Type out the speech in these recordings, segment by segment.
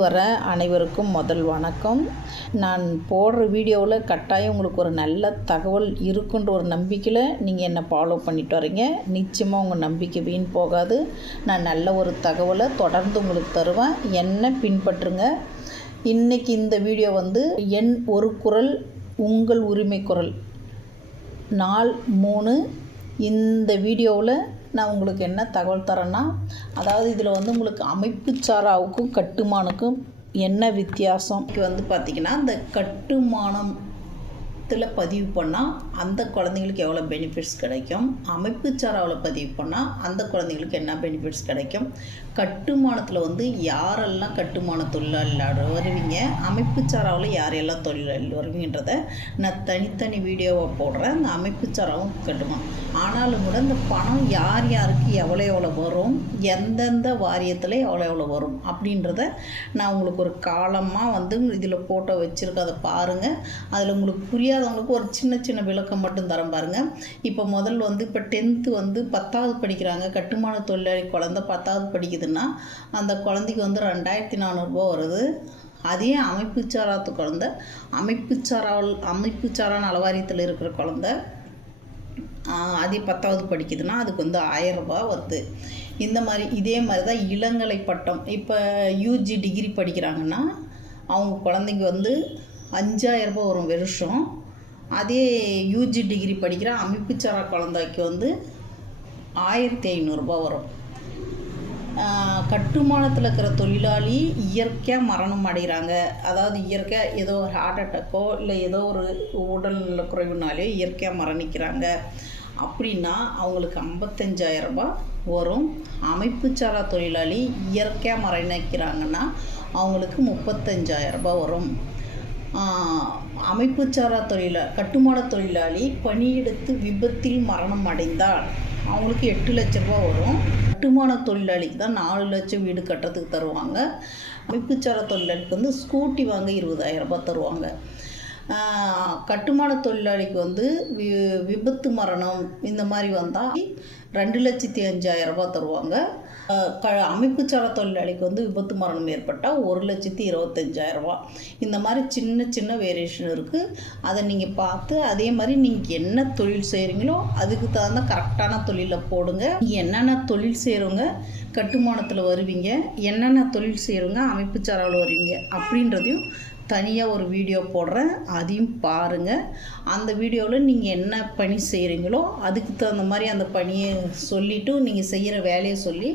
வர அனைவருக்கும் முதல் வணக்கம். நான் போடுற வீடியோவில் கட்டாயம் உங்களுக்கு ஒரு நல்ல தகவல் இருக்குன்ற ஒரு நம்பிக்கையில் நீங்கள் என்னை ஃபாலோ பண்ணிட்டு வரீங்க. நிச்சயமாக உங்கள் நம்பிக்கை வீண் போகாது. நான் நல்ல ஒரு தகவலை தொடர்ந்து உங்களுக்கு தருவேன். என்னை பின்பற்றுங்க. இன்றைக்கி இந்த வீடியோ என் ஒரு குரல் உங்கள் உரிமை குரல் நாள் 3. இந்த வீடியோவில் நான் உங்களுக்கு என்ன தகவல் தரேன்னா, அதாவது இதில் உங்களுக்கு அமைப்பு சாராவுக்கும் கட்டுமானுக்கும் என்ன வித்தியாசம் பார்த்திங்கன்னா, இந்த கட்டுமானத்தில் பதிவு பண்ணால் அந்த குழந்தைங்களுக்கு எவ்வளோ பெனிஃபிட்ஸ் கிடைக்கும், அமைப்பு சாராவில் பதிவு பண்ணால் அந்த குழந்தைங்களுக்கு என்ன பெனிஃபிட்ஸ் கிடைக்கும், கட்டுமானத்தில் யாரெல்லாம் கட்டுமான தொழிலாளர் வருவீங்க, அமைப்பு சாராவில் யாரெல்லாம் தொழிலாளர் வருவீங்கன்றதை நான் தனித்தனி வீடியோவை போடுறேன். அந்த அமைப்பு சாராவும் கட்டுமானம் ஆனாலும் கூட இந்த பணம் யார் யாருக்கு எவ்வளோ எவ்வளோ வரும், எந்தெந்த வாரியத்தில் எவ்வளோ எவ்வளோ வரும் அப்படின்றத நான் உங்களுக்கு ஒரு காலமாக இதில் போட்டோ வச்சுருக்கேன். அதை பாருங்கள். அதில் உங்களுக்கு புரியாதவங்களுக்கு ஒரு சின்ன சின்ன விளக்கம் மட்டும் தரம் பாருங்கள். இப்போ முதல் இப்போ 10th 10வது படிக்கிறாங்க. கட்டுமான தொழிலாளி குழந்தை 10வது படிக்குதுன்னா அந்த குழந்தைக்கு 2400 வருது. அதே அமைப்பு சாராத்து குழந்தை அமைப்பு சாரா நலவாரியத்தில் இருக்கிற குழந்தை அதே 10வது படிக்குதுன்னா அதுக்கு 1000 வருது. இந்த மாதிரி இதே மாதிரி தான் இளங்கலை பட்டம். இப்போ யூஜி டிகிரி படிக்கிறாங்கன்னா அவங்க குழந்தைங்க 5000 வரும் வருஷம். அதே யூஜி டிகிரி படிக்கிற அமைப்பு சாரா குழந்தைக்கு 1500 வரும். கட்டுமானத்தில் இருக்கிற தொழிலாளி இயற்கையாக மரணம் அடைகிறாங்க. அதாவது இயற்கையாக ஏதோ ஒரு ஹார்ட் அட்டாக்கோ இல்லை ஏதோ ஒரு உடல்நல குறைவுனாலே இயற்கையாக மரணிக்கிறாங்க அப்படின்னா அவங்களுக்கு 55,000 வரும். அமைப்பு சாரா தொழிலாளி இயற்கையாக மரணிக்கிறாங்கன்னா அவங்களுக்கு 35,000 வரும். அமைப்பு சாரா கட்டுமான தொழிலாளி பணியெடுத்து விபத்தில் மரணம் அடைந்தால் அவங்களுக்கு 8 லட்ச ரூபா வரும். கட்டுமான தொழிலாளிக்கு தான் 4 லட்சம் வீடு கட்டுறதுக்கு தருவாங்க. அமைப்பு சாரா தொழிலாளிக்கு ஸ்கூட்டி வாங்க 20,000 தருவாங்க. கட்டுமான தொழிலாளிக்கு விபத்து மரணம் இந்த மாதிரி வந்தால் 2,05,000 தருவாங்க. அமைப்பு சாரா தொழிலாளிக்கு விபத்து மரணம் ஏற்பட்டால் 1,25,000. இந்த மாதிரி சின்ன சின்ன வேரியேஷன் இருக்குது. அதை நீங்கள் பார்த்து அதே மாதிரி நீங்கள் என்ன தொழில் செய்கிறீங்களோ அதுக்கு தகுந்த கரெக்டான தொழிலை போடுங்க. என்னென்ன தொழில் செய்கிறவங்க கட்டுமானத்தில் வருவீங்க, என்னென்ன தொழில் செய்கிறவங்க அமைப்பு சாராவில் வருவீங்க அப்படின்றதையும் தனியாக ஒரு வீடியோ போடுறேன். அதையும் பாருங்கள். அந்த வீடியோவில் நீங்கள் என்ன பணி செய்கிறீங்களோ அதுக்கு தகுந்த மாதிரி அந்த பணியை சொல்லிவிட்டு நீங்கள் செய்கிற வேலையை சொல்லி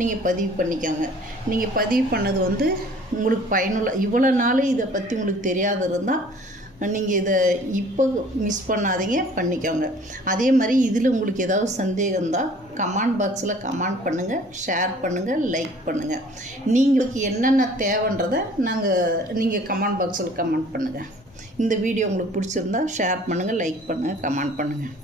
நீங்கள் பதிவு பண்ணிக்கோங்க. நீங்கள் பதிவு பண்ணது உங்களுக்கு பயனுள்ள இவ்வளோ நாள் இதை பற்றி உங்களுக்கு தெரியாத இருந்தால் நீங்கள் இதை இப்போ மிஸ் பண்ணாதீங்க, பண்ணிக்கோங்க. அதே மாதிரி இதில் உங்களுக்கு ஏதாவது சந்தேகம் தான் கமெண்ட் பாக்ஸில் கமெண்ட் பண்ணுங்கள், ஷேர் பண்ணுங்கள், லைக் பண்ணுங்கள். நீங்களுக்கு என்னென்ன தேவைன்றதை நீங்கள் கமெண்ட் பாக்ஸில் கமெண்ட் பண்ணுங்கள். இந்த வீடியோ உங்களுக்கு பிடிச்சிருந்தா ஷேர் பண்ணுங்கள், லைக் பண்ணுங்கள், கமெண்ட் பண்ணுங்கள்.